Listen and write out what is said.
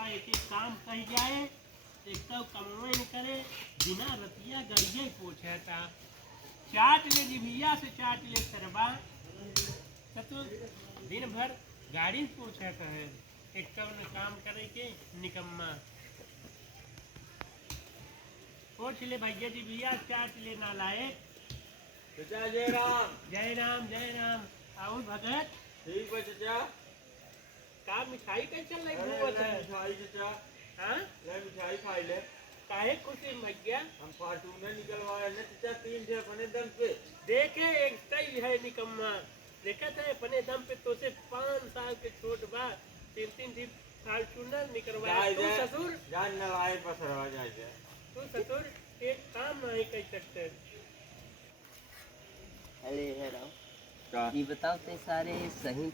सरवा एक एक काम कही जाए, एक तो कमवे न करे, बिना रतिया गरिए पूछे था। चाट ले जिभिया से चाट ले सरवा, तो दिन भर गाड़ी पूछे था है, एक तो न काम करे के निकम्मा। पूछ ले भैया जी भैया चाट ले ना लाए। चचा जय राम। जय राम जय राम। आओ भगत। ठीक है चचा। का मिठाई कैसे लग अरे घूमत ले है? मिठाई चचा, हाँ? ले मिठाई खाई ले। काहे खुशी भैया? हम फार्चूनर निकलवाए ना चचा, 3 थे अपने दम पे। देखे एक सही है निकम्मा, देखा था अपने दम पे तो से 5 साल के छोट बा, 3 दिन फॉर्च्यूनर निकलवाए। तू ससुर, जान नलाए पसरवा जाए। तू ससुर एक काम नहीं कर सकते। अरे है राव, का ये बताओ ते सारे सही